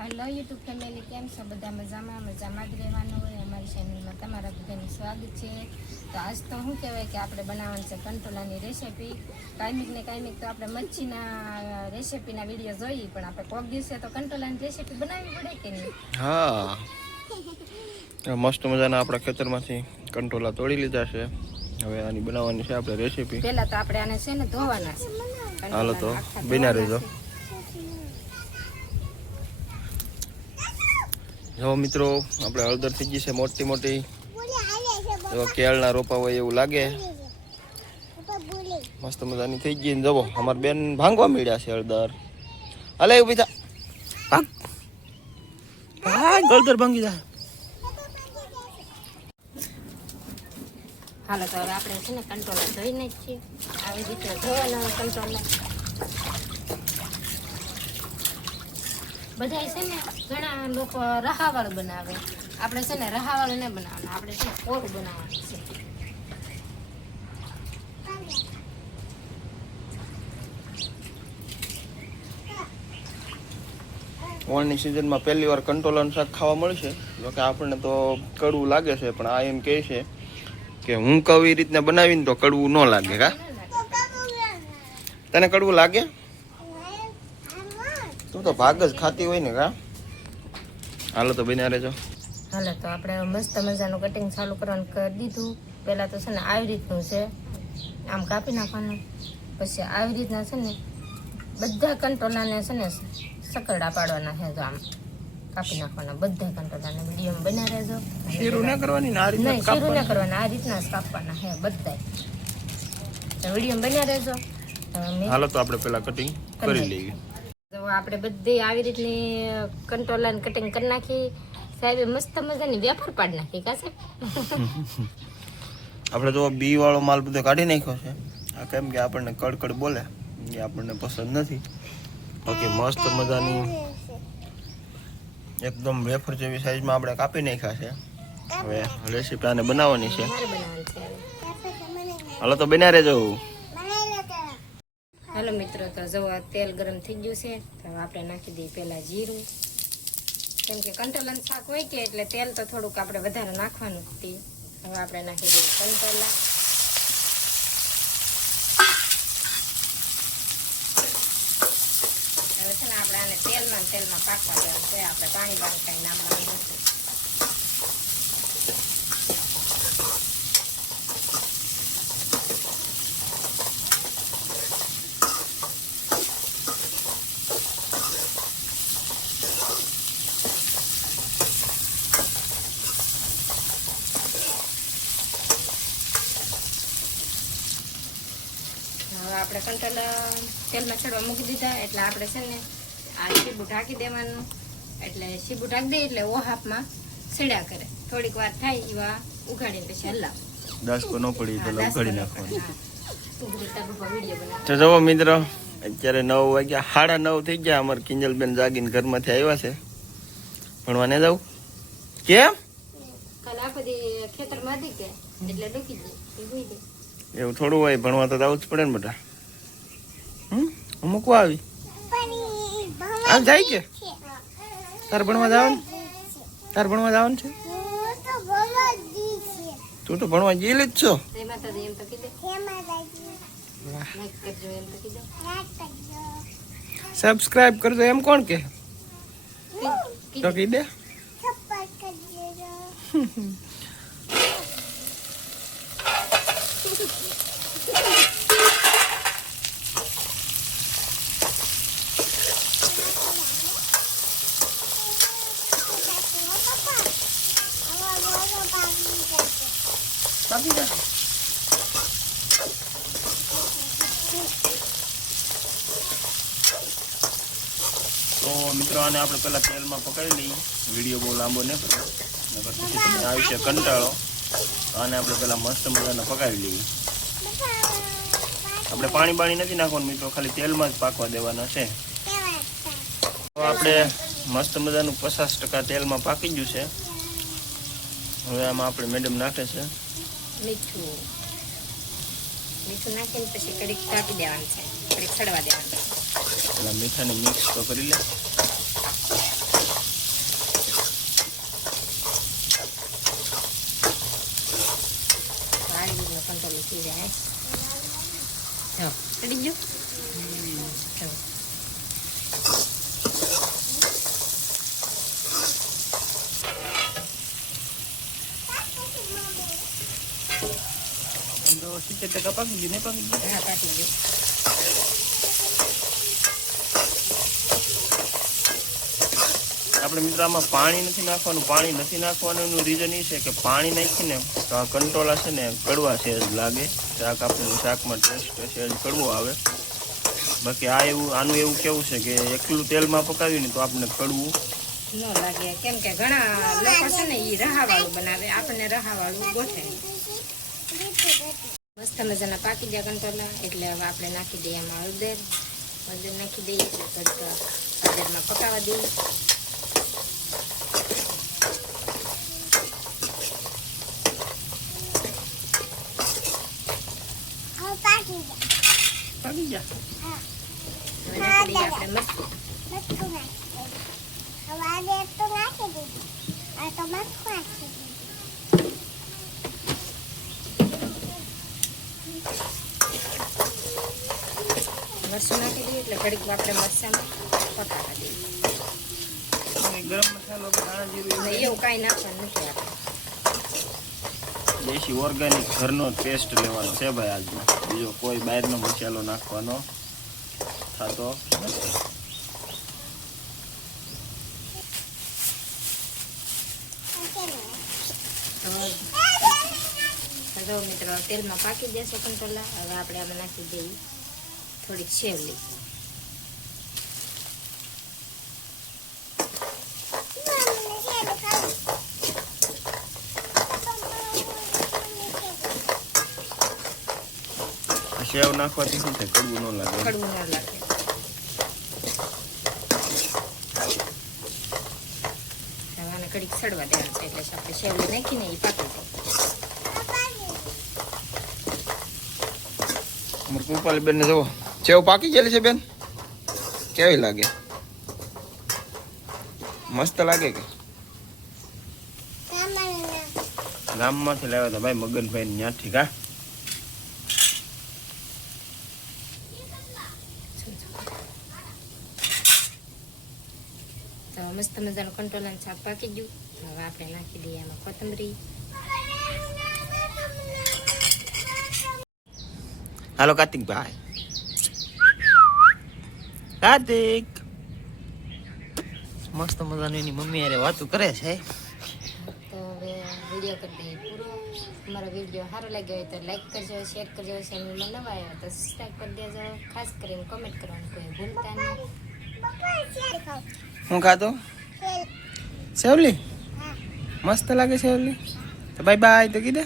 Hello YouTube family, કેમ છો? બધા મજામાં જ રહેવાનું હોય. અમારી ચેનલમાં તમારા બધાનું સ્વાગત છે. તો આજ તો શું કહેવાય કે આપણે બનાવવાનું છે કંટોલાની રેસીપી. કાયમિક તો આપણે મચ્છીના રેસીપીના વિડીયો જોઈએ, પણ આપણે કોક દિવસે તો કંટોલાની રેસીપી બનાવવી પડે કે નહીં? હા, મસ્ત મજાના આપણા ખેતરમાંથી કંટોલા તોડી લીધા છે. હવે આની બનાવવાની છે આપણે રેસીપી. પહેલા તો આપણે આને છે ને ધોવાના છે. હાલો તો બિના રહેજો. જો મિત્રો, આપણે હળદર થઈ ગઈ છે મોટી મોટી. જો કેળના રોપા હોય એવું લાગે. મસ્ત મજાની થઈ ગઈ ને જવો અમારી બેન ભાંગવા મળ્યા છે હળદર. હાલે એવું બીજા ભાગ હળદર ભાંગી જાય. હાલો તો હવે આપણે છે ને કંટોલા ધોઈને જ છીએ. આવી રીતે ધોવાના કંટોલા. બધા છે ને ઘણા લોકો રહાવાળું બનાવે. આપણે છે ને રહાવાળું નહીં બનાવવાનું, આપણે છે ને કોરું બનાવવાનું છે. ઓણની સિઝનમાં પહેલી વાર કંટોલાનું શાક ખાવા મળશે. જોકે આપણને તો કડવું લાગે છે, પણ આ એમ કહે છે કે હું કહું એ રીતના બનાવીને તો કડવું ન લાગે. કા તને કડવું લાગે? તું તો ભાગ જ ખાતી હોય ને. કા હાલો તો બન્યા રહેજો. હાલો તો આપણે મસ્ત મજાનું કટિંગ ચાલુ કરવાનું કરી દીધું. પહેલાં તો છે ને આવી રીતનું છે, આમ કાપી નાખવાનું. પછી આવી રીતના છે ને બધા કંટોલાને છે ને સકરડા પાડવાના છે. તો આમ કાપી નાખવાના બધા કંટોલાને. મીડિયમ બન્યા રહેજો. શીરું ના કરવાની ને આ રીતના નહીં, શીરું ના કરવાના, આ રીતના જ કાપવાના છે બધાય. તો મીડિયમ બન્યા રહેજો. હાલો તો આપણે પેલા કટિંગ કરી લઈએ. તો આપણે બધી આવી રીતની કંટોલાને કટિંગ કરી નાખી. સાહેબે મસ્ત મજાની વેફર પાડી નાખી. કા સાહેબ? આપણે તો બી વાળો માલ બધો કાઢી નાખ્યો છે. આ કેમ કે આપણને કડકડ બોલે એ આપણને પસંદ નથી. બાકી મસ્ત મજાની એકદમ વેફર જેવી સાઈઝમાં આપણે કાપી નાખ્યા છે. હવે રેસીપી આને બનાવવાની છે. હાલો તો બન્યા રહેજો. હાલો મિત્રો, તો જો તેલ ગરમ થઈ ગયું છે. તો આપણે નાખી દઈએ પહેલા જીરું. કેમ કે કંટોલાનું શાક હોય કે એટલે તેલ તો થોડુંક આપણે વધારે નાખવાનું હતી. હવે આપણે નાખી દઈએ કંટોલા. હવે છે ને આપણે આને તેલમાં પાકવા દેવાનું છે. આપણે પાણી કઈ નાખવાનું નથી. આપણે કંટોલા તેલમાં ચડવા મૂકી દીધા. એટલે આપણે છે ને આ સીબું ઢાંકી દેવાનું. એટલે સીબું ઢાંકી દઈએ એટલે ઓહાપમાં સડ્યા કરે. થોડીક વાર થાય એવા ઉઘાડીને પછી હલાવ. 10 કો ન પડી પેલા ઉઘાડી નાખવાનું. વિડીયો તો જવો મિત્રો, અત્યારે 9 વાગ્યા, 9:30 થઈ ગયા. અમારે કિંજલબેન જાગીને ઘરમાંથી આવ્યા છે. ભણવા ને જાવ કેમ? કાલે આખો દી ખેતરમાં હતી કે એટલે ડૂકી ગઈ. એવું થોડું હોય, ભણવા તો જવું જ પડે ને બેટા. મૂકવા આવી આ જાય કે તાર ભણવા જવાનું? તાર ભણવા જવાનું છે? તું તો ભણવા ગયેલી જ છો. સબસ્ક્રાઇબ કરજો એમ કોણ કે? તો કહી દે. તો મિત્રો, આને આપણે પેલા તેલમાં પકડી લઈએ. વિડીયો બહુ લાંબો ન કરે, આવી છે કંટાળો. આને આપણે પેલા મસ્ત મજાને પકાવી લઈએ. આપણે પાણી નથી નાખવાનું મિત્રો, ખાલી તેલમાં જ પાકવા દેવાના છે. તો આપણે મસ્ત મજાનું 50% તેલમાં પાકી ગયું છે. હવે આમાં આપણે મેડમ નાખે છે મીઠું. મીઠું નાખીને પછી કડીક કાપી દેવાનું છે, કડીક સડવા દેવાનું છે. પેલા મીઠાને મિક્સ તો કરી લે. 70% પાકી ગયું ને પાકી ગયું હા પાકી ગયું. આપણે મિત્રો આમાં પાણી નથી નાખવાનું. પાણી નથી નાખવાનું એનું રીઝન એ છે કે પાણી નાખીને તો આ કંટોલા છે ને કડવા સેજ લાગે. શાક આપણું શાકમાં ટેસ્ટ સેજ કડવો આવે. બાકી આનું એવું કેવું છે કે એકલું તેલમાં પકાવ્યું ને તો આપણને કડવું ન લાગે. કેમ કે ઘણા લોકો છે ને એ રહાવાળું બનાવે, આપણને રહાવાળું ગોઠે. મસ્ત મજાના પાકી ગયા કંટોલા. એટલે હવે આપણે નાખી દઈએ એમાં હળદર નાખી દઈએ. હળદરમાં પકાવવા દઈએ. પાકી ગયા. હવે નાખી દઈએ આપણે મસ્ત. મરચું નાખી દઈએ એટલે ઘડીક આપણે મરચામાં પકાવવા દઈએ. ગરમ મસાલો ધાણા જીરું એવું કાંઈ નાખવાનું નથી આપણે. દેશી ઓર્ગેનિક ઘરનો ટેસ્ટ લેવાનો છે ભાઈ આજનો. બીજો કોઈ બહારનો મસાલો નાખવાનો થતો નથી. તો મિત્રો તેલમાં પાકી જશે કંટોલા. હવે આપણે આમાં નાખી દઈએ થોડીક શેવલી. સેવ નાખવાથી શું થાય? કડવું ન લાગે. કડવું ન લાગે. હવે આને ઘડીક સડવા દેવાનું છે એટલે આપણે શેવલી નાખીને એ પાકી જાય. અમારે કૃપાલી બેન ને જુઓ સેવ પાકી ગયેલી છે બેન. કેવી લાગે? મસ્ત લાગે કે? ગામમાંથી લાવ્યા હતા ભાઈ મગનભાઈ ત્યાંથી. કા તો મસ્ત મજાનું કંટોલાનું શાક પાકી ગયું. હવે આપણે નાખી દઈએ એમાં કોથમરી. હાલો કાર્તિકભાઈ. કાર્તિક મસ્ત મજાની એની મમ્મી અરે વાતો કરે છે. તો હવે વિડીયો કરી દઈએ પૂરો. અમારો વિડીયો સારો લાગ્યો હોય તો લાઈક કરજો, શેર કરજો. ચેનલમાં નવા આવ્યા તો સબસ્ક્રાઈબ કરી દેજો. ખાસ કરીને કોમેન્ટ કરવાનું કોઈ ભૂલતા નહીં. હું ખાતો સેવલી મસ્ત લાગે સેવલી. તો બાય બાય તો કીધે.